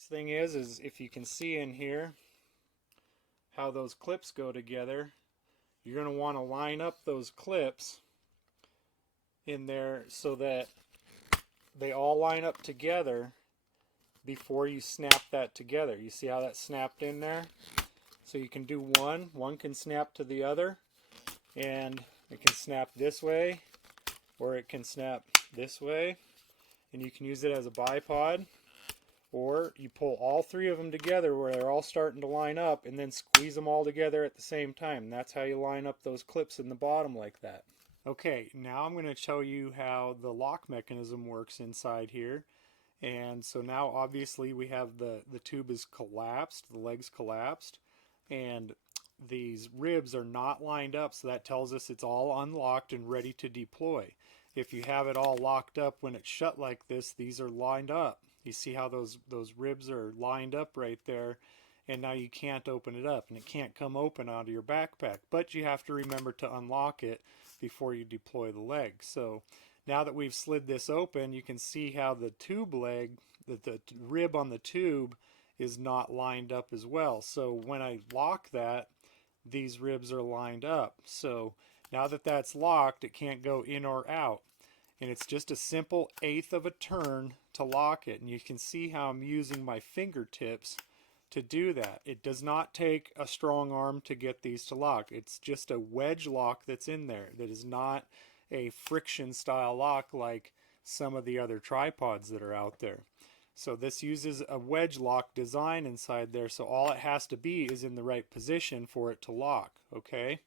Next thing is if you can see in here how those clips go together, you're going to want to line up those clips in there so that they all line up together before you snap that together. You see how that snapped in there? So you can do one can snap to the other, and it can snap this way or it can snap this way, and you can use it as a bipod, or you pull all three of them together where they're all starting to line up and then squeeze them all together at the same time. And that's how you line up those clips in the bottom like that. Okay, now I'm going to show you how the lock mechanism works inside here. And so now obviously we have the tube is collapsed, the legs collapsed, and these ribs are not lined up, so that tells us it's all unlocked and ready to deploy. If you have it all locked up when it's shut like this, these are lined up. You see how those ribs are lined up right there, and now you can't open it up, and it can't come open out of your backpack, but you have to remember to unlock it before you deploy the leg. So now that we've slid this open, you can see how the tube leg, the rib on the tube is not lined up as well. So when I lock that, these ribs are lined up. So now that that's locked, it can't go in or out. And it's just a simple 1/8 of a turn to lock it. And you can see how I'm using my fingertips to do that. It does not take a strong arm to get these to lock. It's just a wedge lock that's in there. That is not a friction style lock like some of the other tripods that are out there. So this uses a wedge lock design inside there, so all it has to be is in the right position for it to lock, okay?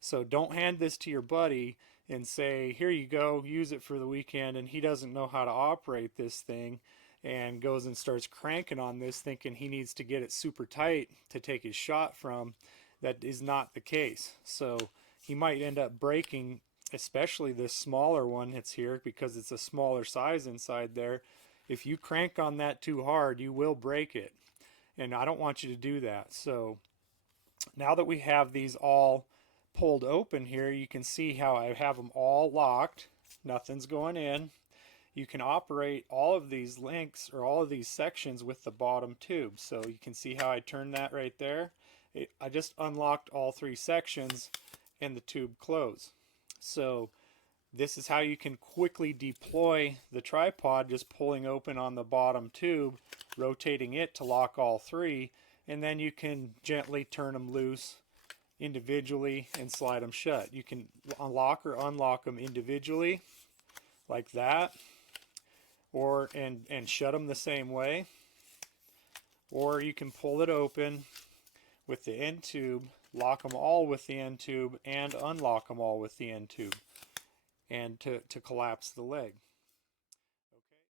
So don't hand this to your buddy and say, here you go, use it for the weekend, and he doesn't know how to operate this thing and goes and starts cranking on this thinking he needs to get it super tight to take his shot from. That is not the case. So he might end up breaking, especially this smaller one that's here, because it's a smaller size inside there. If you crank on that too hard, you will break it, and I don't want you to do that. So now that we have these all pulled open here, you can see how I have them all locked. Nothing's going in. You can operate all of these links or all of these sections with the bottom tube. So you can see how I turned that right there. I just unlocked all three sections and the tube closed. So this is how you can quickly deploy the tripod, just pulling open on the bottom tube, rotating it to lock all three, and then you can gently turn them loose individually and slide them shut. You can unlock or unlock them individually like that, or and shut them the same way, or you can pull it open with the end tube, lock them all with the end tube, and unlock them all with the end tube, and to collapse the leg.